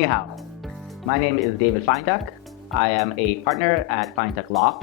Ni hao. My name is David Feintuck. I am a partner at Feintuck Law.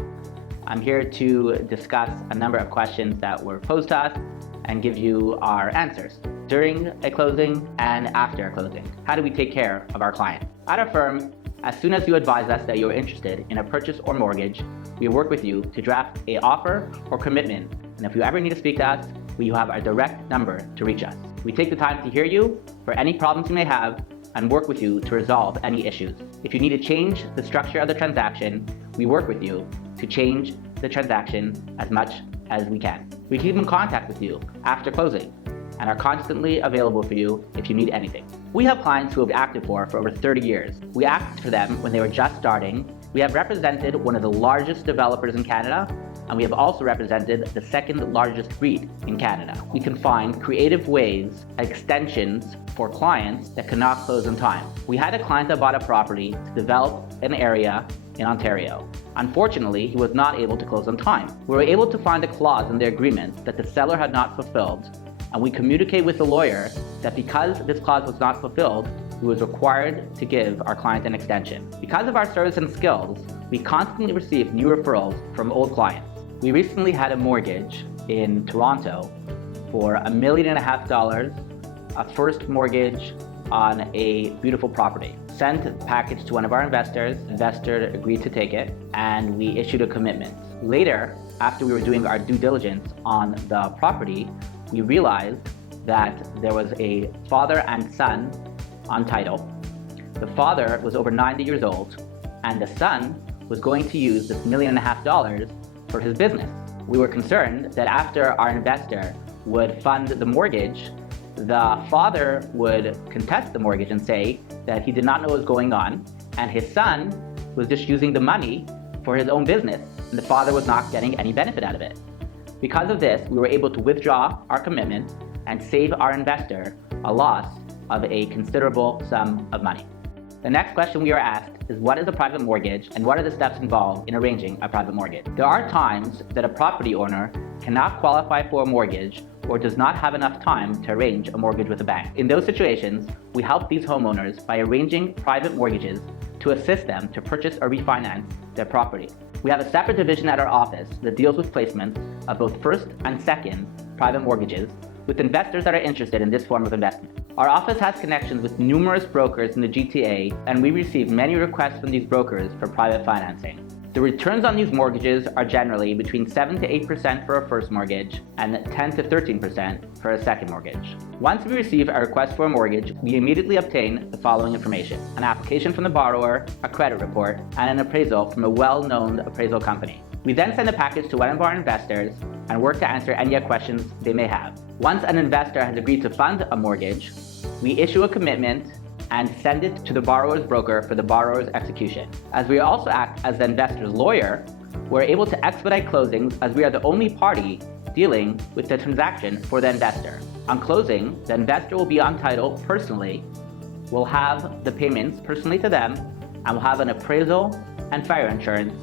I'm here to discuss a number of questions that were posed to us and give you our answers during a closing and after a closing. How do we take care of our client? At our firm, as soon as you advise us that you're interested in a purchase or mortgage, we work with you to draft an offer or commitment. And if you ever need to speak to us, we have a direct number to reach us. We take the time to hear you for any problems you may have and work with you to resolve any issues. If you need to change the structure of the transaction, we work with you to change the transaction as much as we can. We keep in contact with you after closing and are constantly available for you if you need anything. We have clients who have acted for over 30 years. We acted for them when they were just starting. We have represented one of the largest developers in Canada, and we have also represented the second largest REIT in Canada. We can find creative ways, extensions for clients that cannot close in time. We had a client that bought a property to develop an area in Ontario. Unfortunately, he was not able to close on time. We were able to find a clause in the agreement that the seller had not fulfilled, and we communicate with the lawyer that because this clause was not fulfilled, he was required to give our client an extension. Because of our service and skills, we constantly receive new referrals from old clients. We recently had a mortgage in Toronto for $1.5 million, a first mortgage on a beautiful property. Sent the package to one of our investors. Investor agreed to take it, and we issued a commitment. Later, after we were doing our due diligence on the property, we realized that there was a father and son on title. The father was over 90 years old, and the son was going to use this $1.5 million for his business. We were concerned that after our investor would fund the mortgage, the father would contest the mortgage and say that he did not know what was going on, and his son was just using the money for his own business, and the father was not getting any benefit out of it. Because of this, we were able to withdraw our commitment and save our investor a loss of a considerable sum of money. The next question we are asked is, what is a private mortgage and what are the steps involved in arranging a private mortgage? There are times that a property owner cannot qualify for a mortgage or does not have enough time to arrange a mortgage with a bank. In those situations, we help these homeowners by arranging private mortgages to assist them to purchase or refinance their property. We have a separate division at our office that deals with placements of both first and second private mortgages with investors that are interested in this form of investment. Our office has connections with numerous brokers in the GTA, and we receive many requests from these brokers for private financing. The returns on these mortgages are generally between 7 to 8% for a first mortgage and 10 to 13% for a second mortgage. Once we receive a request for a mortgage, we immediately obtain the following information: an application from the borrower, a credit report, and an appraisal from a well-known appraisal company. We then send the package to one of our investors and work to answer any questions they may have. Once an investor has agreed to fund a mortgage, we issue a commitment and send it to the borrower's broker for the borrower's execution. As we also act as the investor's lawyer, we're able to expedite closings as we are the only party dealing with the transaction for the investor. On closing, the investor will be on title personally, will have the payments personally to them, and will have an appraisal and fire insurance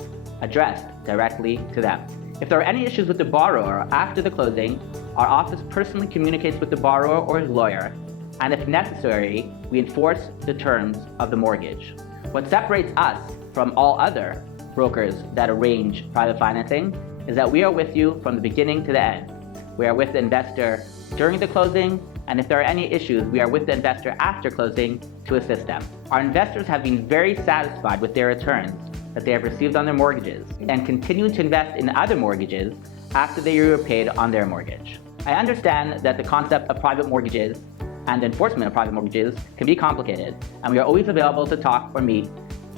addressed directly to them. If there are any issues with the borrower after the closing, our office personally communicates with the borrower or his lawyer, and if necessary, we enforce the terms of the mortgage. What separates us from all other brokers that arrange private financing is that we are with you from the beginning to the end. We are with the investor during the closing, and if there are any issues, we are with the investor after closing to assist them. Our investors have been very satisfied with their returns that they have received on their mortgages and continue to invest in other mortgages after they are repaid on their mortgage. I understand that the concept of private mortgages and the enforcement of private mortgages can be complicated, and we are always available to talk or meet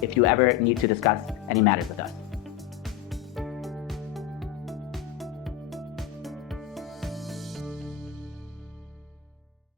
if you ever need to discuss any matters with us.